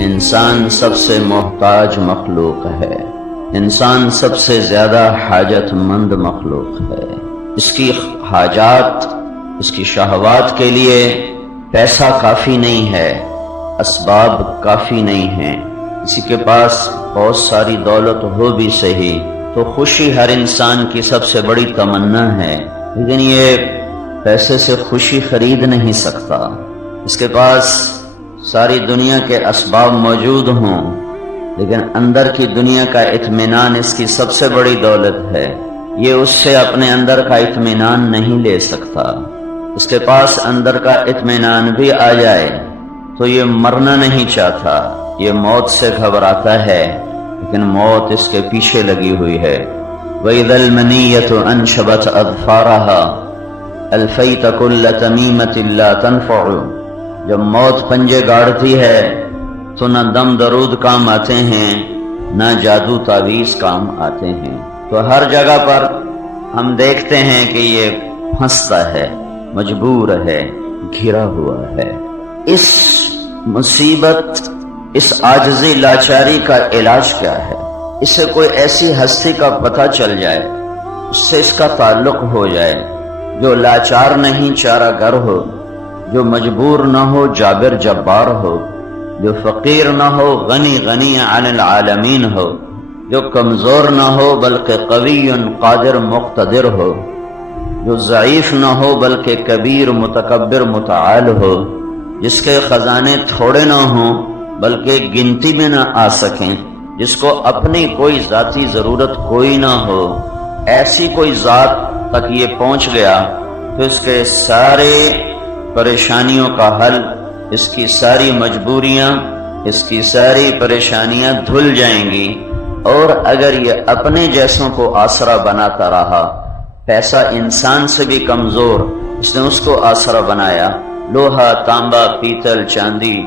انسان سب سے محتاج مخلوق ہے، انسان سب سے زیادہ حاجت مند مخلوق ہے۔ اس کی حاجات، اس کی شہوات کے لیے پیسہ کافی نہیں ہے، اسباب کافی نہیں ہیں۔ کسی کے پاس بہت ساری دولت ہو بھی صحیح تو خوشی ہر انسان کی سب سے بڑی تمنا ہے، لیکن یہ پیسے سے خوشی خرید نہیں سکتا۔ اس کے پاس ساری دنیا کے اسباب موجود ہوں، لیکن اندر کی دنیا کا اطمینان اس کی سب سے بڑی دولت ہے، یہ اس سے اپنے اندر کا اطمینان نہیں لے سکتا۔ اس کے پاس اندر کا اطمینان بھی آ جائے تو یہ مرنا نہیں چاہتا، یہ موت سے گھبراتا ہے، لیکن موت اس کے پیچھے لگی ہوئی ہے۔ وَإِذَا الْمَنِيَّةُ أَنْشَبَتْ أَظْفَارَهَا أَلْفَيْتَ كُلَّ تَمِيمَةٍ لَا تَنْفَعُ۔ جب موت پنجے گاڑتی ہے تو نہ دم درود کام آتے ہیں، نہ جادو تعویذ کام آتے ہیں۔ تو ہر جگہ پر ہم دیکھتے ہیں کہ یہ پھنستا ہے، مجبور ہے، گھرا ہوا ہے۔ اس مصیبت، اس عاجزی لاچاری کا علاج کیا ہے؟ اسے کوئی ایسی ہستی کا پتہ چل جائے، اس سے اس کا تعلق ہو جائے، جو لاچار نہیں چارہ گر ہو، جو مجبور نہ ہو جابر جبار ہو، جو فقیر نہ ہو غنی غنی عن العالمین ہو، جو کمزور نہ ہو بلکہ قوی قادر مقتدر ہو، جو ضعیف نہ ہو بلکہ کبیر متکبر متعال ہو، جس کے خزانے تھوڑے نہ ہوں بلکہ گنتی میں نہ آ سکیں، جس کو اپنی کوئی ذاتی ضرورت کوئی نہ ہو، ایسی کوئی ذات تک یہ پہنچ گیا تو اس کے سارے پریشانیوں کا حل، اس کی ساری مجبوریاں، اس کی ساری پریشانیاں دھل جائیں گی۔ اور اگر یہ اپنے جیسوں کو آسرا بناتا رہا، پیسہ انسان سے بھی کمزور، اس نے اس کو آسرا بنایا، لوہا، تانبا، پیتل، چاندی،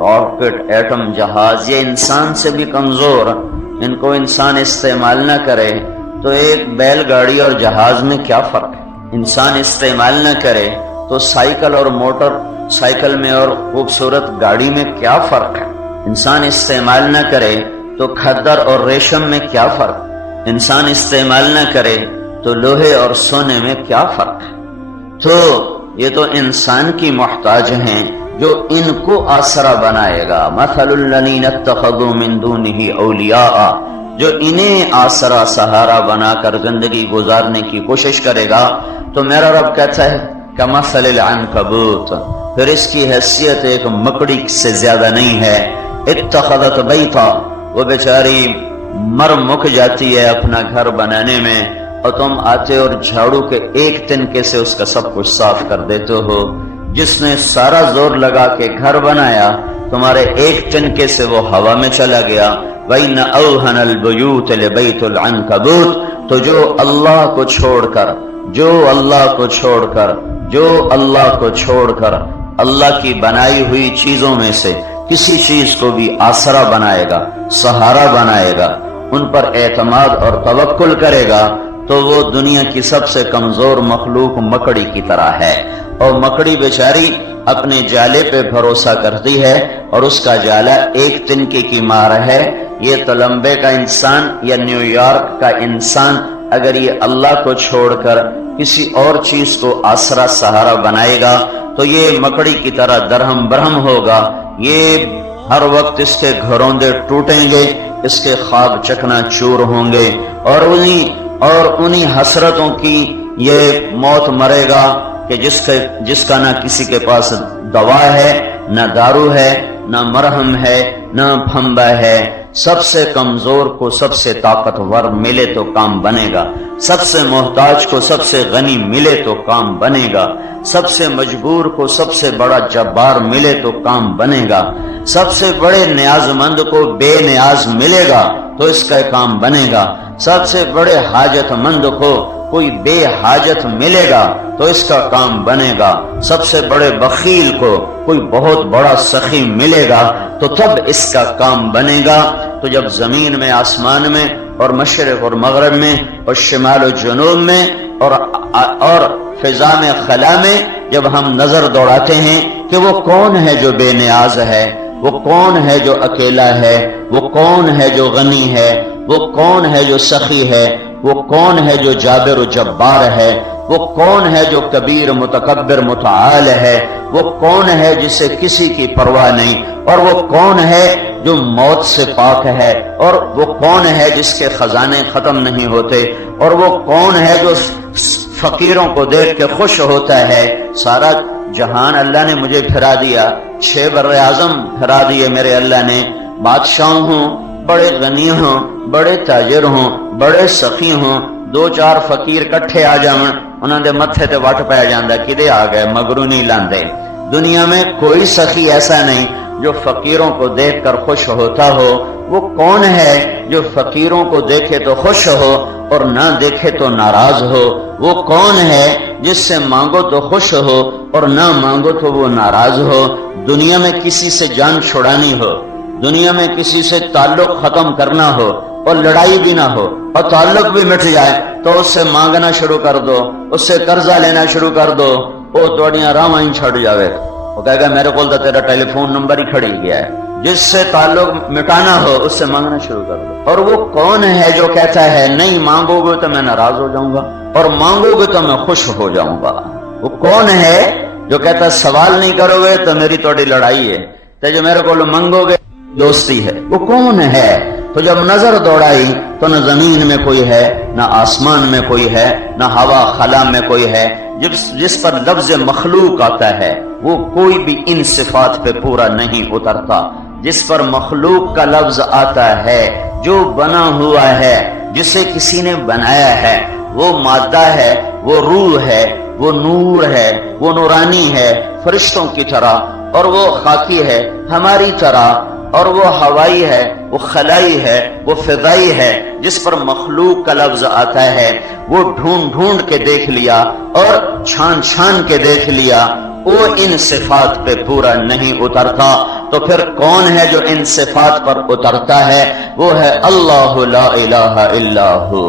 راکٹ، ایٹم، جہاز، یہ انسان سے بھی کمزور، ان کو انسان استعمال نہ کرے تو ایک بیل گاڑی اور جہاز میں کیا فرق ہے؟ انسان استعمال نہ کرے تو سائیکل اور موٹر سائیکل میں اور خوبصورت گاڑی میں کیا فرق ہے؟ انسان استعمال نہ کرے تو کھدر اور ریشم میں کیا فرق؟ انسان استعمال نہ کرے تو لوہے اور سونے میں کیا فرق ہے؟ تو یہ تو انسان کی محتاج ہیں، جو ان کو آسرا بنائے گا۔ مثل الذین اتخذوا من دونہ اولیاء، جو انہیں آسرا سہارا بنا کر زندگی گزارنے کی کوشش کرے گا، تو میرا رب کہتا ہے کمثل العنکبوت، پھر اس کی حیثیت ایک مکڑی سے زیادہ نہیں ہے۔ اتخذت بیتا، وہ بیچاری مر مک جاتی ہے اپنا گھر بنانے میں، اور تم آتے اور جھاڑو کے ایک تنکے سے اس کا سب کچھ صاف کر دیتے ہو۔ جس نے سارا زور لگا کے گھر بنایا، تمہارے ایک تنکے سے وہ ہوا میں چلا گیا۔ وَإِنَّ أَوْهَنَ الْبُيُوتِ لِبَيْتُ الْعَنْكَبُوتِ، تو جو اللہ کو چھوڑ کر، جو اللہ کو چھوڑ کر، جو اللہ کو چھوڑ کر اللہ کی بنائی ہوئی چیزوں میں سے کسی چیز کو بھی آسرا بنائے گا، سہارا بنائے گا، ان پر اعتماد اور توکل کرے گا، تو وہ دنیا کی سب سے کمزور مخلوق مکڑی کی طرح ہے۔ اور مکڑی بیچاری اپنے جالے پہ بھروسہ کرتی ہے، اور اس کا جالا ایک تنکے کی مار ہے۔ یہ تلمبے کا انسان یا نیو یارک کا انسان اگر یہ اللہ کو چھوڑ کر کسی اور چیز کو آسرا سہارا بنائے گا تو یہ مکڑی کی طرح درہم برہم ہوگا۔ یہ ہر وقت اس کے گھروندے ٹوٹیں گے، اس کے خواب چکنا چور ہوں گے، اور انہی حسرتوں کی یہ موت مرے گا کہ جس کا نہ کسی کے پاس دوا ہے، نہ دارو ہے، نہ مرہم ہے، نہ پھمبا ہے۔ سب سے کمزور کو سب سے طاقتور ملے تو کام بنے گا، سب سے محتاج کو سب سے غنی ملے تو کام بنے گا، سب سے مجبور کو سب سے بڑا جبار ملے تو کام بنے گا، سب سے بڑے نیاز مند کو بے نیاز ملے گا تو اس کا کام بنے گا، سب سے بڑے حاجت مند کو کوئی بے حاجت ملے گا تو اس کا کام بنے گا، سب سے بڑے بخیل کو کوئی بہت بڑا سخی ملے گا تو تب اس کا کام بنے گا۔ تو جب زمین میں، آسمان میں، اور مشرق اور مغرب میں، اور شمال و جنوب میں، اور فضا میں، خلا میں جب ہم نظر دوڑاتے ہیں کہ وہ کون ہے جو بے نیاز ہے، وہ کون ہے جو اکیلا ہے، وہ کون ہے جو غنی ہے، وہ کون ہے جو سخی ہے، وہ کون ہے جو جابر و جبار ہے، وہ کون ہے جو کبیر متکبر متعال ہے، وہ کون ہے جسے کسی کی پرواہ نہیں، اور وہ کون ہے جو موت سے پاک ہے، اور وہ کون ہے جس کے خزانے ختم نہیں ہوتے، اور وہ کون ہے جو فقیروں کو دیکھ کے خوش ہوتا ہے۔ سارا جہان اللہ نے مجھے پھرا دیا، 6 بر اعظم پھرا دیے میرے اللہ نے، بادشاہ ہوں، بڑے غنی ہوں، بڑے تاجر ہوں، بڑے سخی ہوں، 2-4 فقیر کٹھے آ جاون انہاں دے متھے تے وٹ پہ جاندا کدے آ گئے، مگرو نہیں لاندے۔ دنیا میں کوئی سخی ایسا نہیں جو فقیروں کو دیکھ کر خوش ہوتا ہو۔ وہ کون ہے جو فقیروں کو دیکھے تو خوش ہو اور نہ دیکھے تو ناراض ہو؟ وہ کون ہے جس سے مانگو تو خوش ہو اور نہ مانگو تو وہ ناراض ہو؟ دنیا میں کسی سے جان چھڑانی ہو، دنیا میں کسی سے تعلق ختم کرنا ہو اور لڑائی بھی نہ ہو اور تعلق بھی مٹ جائے تو اس سے مانگنا شروع کر دو، اس سے قرضہ لینا شروع کر دو، وہ توڑیاں راواں ہی چھڑ جاوے، وہ کہے گا میرے کول تو تیرا ٹیلی فون نمبر ہی کھڑی گیا ہے۔ جس سے تعلق مٹانا ہو اس سے مانگنا شروع کر دو۔ اور وہ کون ہے جو کہتا ہے نہیں مانگو گے تو میں ناراض ہو جاؤں گا اور مانگو گے تو میں خوش ہو جاؤں گا؟ وہ کون ہے جو کہتا ہے سوال نہیں کرو گے تو میری توڑی لڑائی ہے، تو جو میرے کو مانگو گے دوستی ہے؟ وہ کون ہے؟ تو جب نظر دوڑائی تو نہ زمین میں کوئی ہے، نہ آسمان میں کوئی ہے، نہ ہوا خلا میں کوئی ہے۔ جس پر لفظ مخلوق آتا ہے وہ کوئی بھی ان صفات پہ پورا نہیں اترتا۔ جس پر مخلوق کا لفظ آتا ہے، جو بنا ہوا ہے، جسے کسی نے بنایا ہے، وہ مادہ ہے، وہ روح ہے، وہ نور ہے، وہ نورانی ہے فرشتوں کی طرح، اور وہ خاکی ہے ہماری طرح، اور وہ ہوائی ہے، وہ خلائی ہے، وہ فضائی ہے۔ جس پر مخلوق کا لفظ آتا ہے وہ ڈھونڈ ڈھونڈ کے دیکھ لیا اور چھان چھان کے دیکھ لیا، وہ ان صفات پہ پورا نہیں اترتا۔ تو پھر کون ہے جو ان صفات پر اترتا ہے؟ وہ ہے اللہ لا الہ الا ہو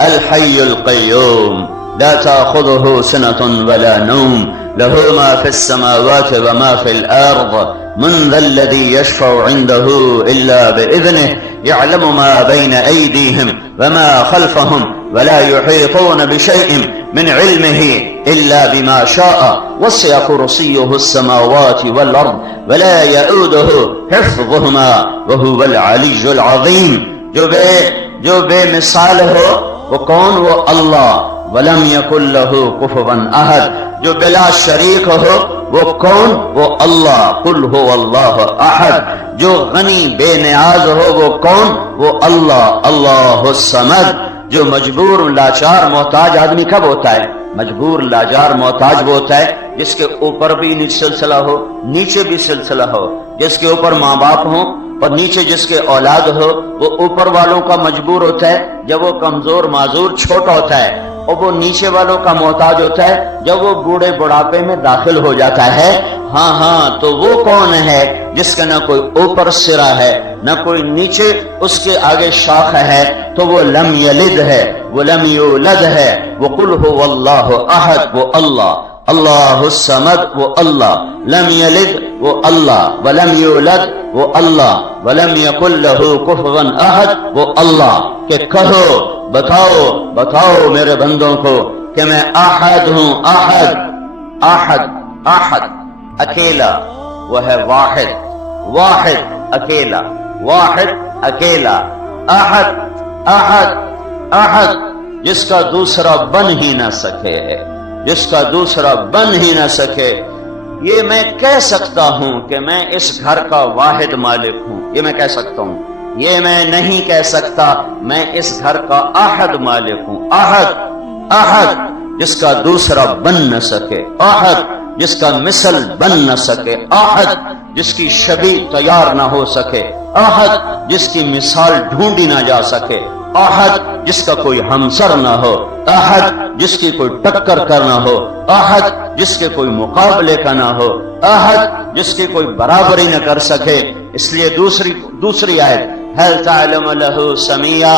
الحی القیوم لا تأخذه سنة ولا نوم له ما في السماوات وما في الأرض من ذا الذي يشفع عنده إلا بإذنه يعلم ما بين أيديهم وما خلفهم ولا يحيطون بشيء من علمه إلا بما شاء وسع كرسيه السماوات والأرض ولا يؤوده حفظهما وهو العلي العظيم۔ جو بے مثال ہو وہ کون؟ وہ اللہ۔ وَلَمْ يَكُنْ لَهُ كُفُوًا أَحَدٌ۔ جو بلا شریک ہو وہ کون؟ وہ اللہ۔ قُلْ هُوَ اللَّهُ أَحَدٌ۔ جو غنی بے نیاز ہو وہ کون؟ وہ اللہ، اللہ الصمد۔ جو مجبور لاچار محتاج آدمی کب ہوتا ہے؟ مجبور لاچار محتاج وہ ہوتا ہے جس کے اوپر بھی سلسلہ ہو نیچے بھی سلسلہ ہو، جس کے اوپر ماں باپ ہوں اور نیچے جس کے اولاد ہو، وہ اوپر والوں کا مجبور ہوتا ہے جب وہ کمزور معذور چھوٹا ہوتا ہے، اور وہ نیچے والوں کا محتاج ہوتا ہے جب وہ بوڑھے بڑھاپے میں داخل ہو جاتا ہے۔ ہاں تو وہ کون ہے جس کا نہ کوئی اوپر سرا ہے نہ کوئی نیچے اس کے آگے شاخ ہے؟ تو وہ لم یلد ہے، وہ لم یولد ہے، وہ قل هو اللہ احد، وہ اللہ، اللہ الصمد، وہ اللہ، لم یلد وہ اللہ، ولم یولد وہ اللہ، ولم یکن لہ کفوا احد وہ اللہ۔ کہ کہو بتاؤ میرے بندوں کو کہ میں احد ہوں، احد احد احد اکیلا، وہ ہے واحد، واحد اکیلا، واحد اکیلا، احد احد احد جس کا دوسرا بن ہی نہ سکے، جس کا دوسرا بن ہی نہ سکے۔ یہ میں کہہ سکتا ہوں کہ میں اس گھر کا واحد مالک ہوں، یہ میں کہہ سکتا ہوں۔ یہ میں نہیں کہہ سکتا میں اس گھر کا احد مالک ہوں۔ احد احد جس کا دوسرا بن نہ سکے، احد جس کا مثل بن نہ سکے، احد جس کی شبیہ تیار نہ ہو سکے، احد جس کی مثال ڈھونڈی نہ جا سکے، احد جس کا کوئی ہمسر نہ ہو، احد جس کی کوئی ٹکر کر نہ ہو، احد جس کے کوئی مقابلے کا نہ ہو، احد جس کی کوئی برابری نہ کر سکے۔ اس لیے دوسری آیت هل تعلم له سميا،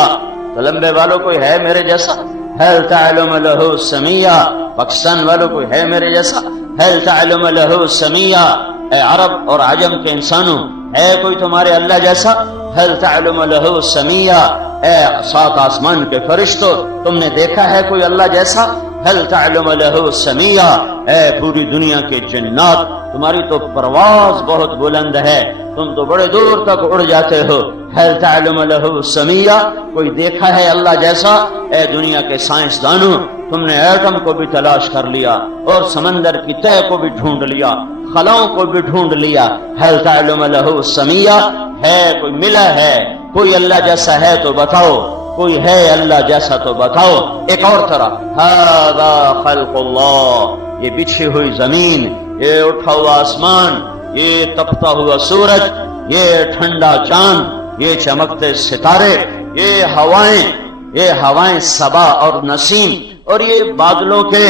تو لمبے والوں کوئی ہے میرے جیسا؟ هل تعلم له سميا؟ پاکستان والوں کو ہے میرے جیسا؟ هل تعلم له سميا؟ اے عرب اور عجم کے انسانوں، ہے کوئی تمہارے اللہ جیسا؟ هل تعلم له سميا؟ اے سات آسمان کے فرشتوں، تم نے دیکھا ہے کوئی اللہ جیسا؟ هل تعلم له سميا؟ اے پوری دنیا کے جنات، تمہاری تو پرواز بہت بلند ہے، تم تو بڑے دور تک اڑ جاتے ہو۔ هل تعلم له سميا؟ کوئی دیکھا ہے اللہ جیسا؟ اے دنیا کے سائنسدانوں، تم نے ایٹم کو بھی تلاش کر لیا اور سمندر کی تہ کو بھی ڈھونڈ لیا، خلاؤں کو بھی ڈھونڈ لیا۔ هل تعلم له سميا؟ ہے کوئی ملا ہے کوئی اللہ جیسا ہے تو بتاؤ، کوئی ہے اللہ جیسا تو بتاؤ۔ ایک اور طرح، هذا خلق اللہ، یہ بچھی ہوئی زمین، یہ اٹھا ہوا آسمان، یہ تپتا ہوا سورج، یہ ٹھنڈا چاند، یہ چمکتے ستارے، یہ ہوائیں صبا اور نسیم، اور یہ بادلوں کے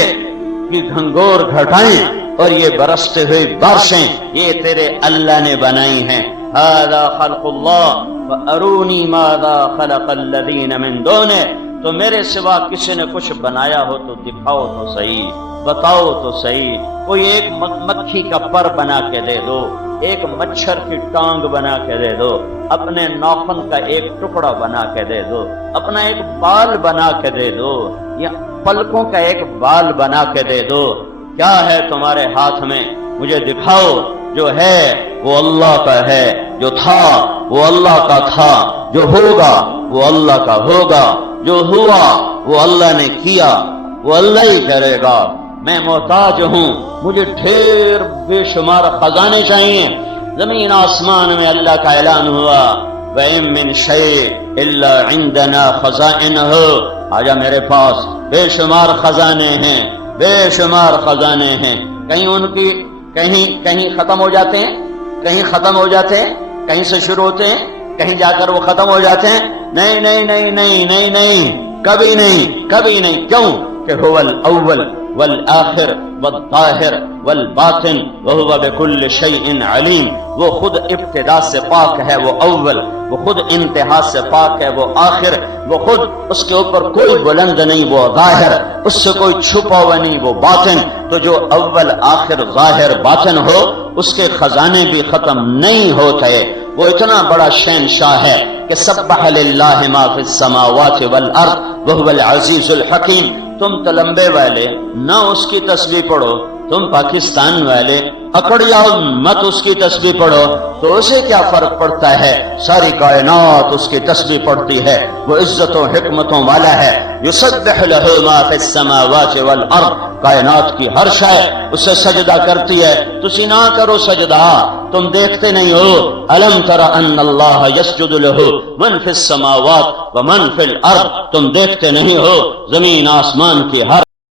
گھنگور گھٹائیں، اور یہ برستے ہوئے بارشیں، یہ تیرے اللہ نے بنائی ہیں۔ هذا خلق اللہ فارونی ماذا خلق الذین من دونہ، تو میرے سوا کسی نے کچھ بنایا ہو تو دکھاؤ تو صحیح، بتاؤ تو صحیح۔ کوئی ایک مکھی کا پر بنا کے دے دو، ایک مچھر کی ٹانگ بنا کے دے دو، اپنے ناخن کا ایک ٹکڑا بنا کے دے دو، اپنا ایک بال بنا کے دے دو، یا پلکوں کا ایک بال بنا کے دے دو۔ کیا ہے تمہارے ہاتھ میں؟ مجھے دکھاؤ۔ جو ہے وہ اللہ کا ہے، جو تھا وہ اللہ کا تھا، جو ہوگا وہ اللہ کا ہوگا، جو ہوا وہ اللہ نے کیا، وہ اللہ ہی کرے گا۔ میں محتاج ہوں، مجھے ڈھیر بے شمار خزانے چاہیے۔ زمین آسمان میں اللہ کا اعلان ہوا، وَإِن مِّن شَيْءٍ إِلَّا عِندَنَا خَزَائِنُهُ، آجا میرے پاس بے شمار خزانے ہیں، بے شمار خزانے ہیں۔ کہیں ان کی کہیں ختم ہو جاتے ہیں، کہیں ختم ہو جاتے ہیں، کہیں سے شروع ہوتے ہیں، کہیں جا کر وہ ختم ہو جاتے ہیں۔ نہیں نہیں نہیں نہیں نہیں نہیں، کبھی نہیں، کبھی نہیں۔ کیوں کہ هو الاول والآخر والظاہر والباطن وهو بكل شيء علیم، وہ خود ابتدا سے پاک ہے، وہ اول، وہ خود انتہا سے پاک ہے، وہ آخر، وہ خود اس کے اوپر کوئی بلند نہیں، وہ ظاہر، اس سے کوئی چھپا ہوا نہیں، وہ باطن۔ تو جو اول آخر ظاہر باطن ہو اس کے خزانے بھی ختم نہیں ہوتے۔ وہ اتنا بڑا شہنشاہ ہے کہ سبح للہ ما فی السماوات والارض وهو العزیز الحکیم۔ تم تلمبے والے نہ اس کی تسبیح پڑھو، تم پاکستان والے اکڑ جاؤ مت اس کی تسبیح پڑھو، تو اسے کیا فرق پڑتا ہے؟ ساری کائنات اس کی تسبیح پڑھتی ہے، وہ عزت و حکمتوں والا ہے۔ یسبح له ما فی السماوات والارض، کائنات کی ہر شے اسے سجدہ کرتی ہے، تسی نہ کرو سجدہ، تم دیکھتے نہیں ہو؟ الم تر ان اللہ یسجد له من فی السماوات ومن فی الارض، تم دیکھتے نہیں ہو زمین آسمان کی ہر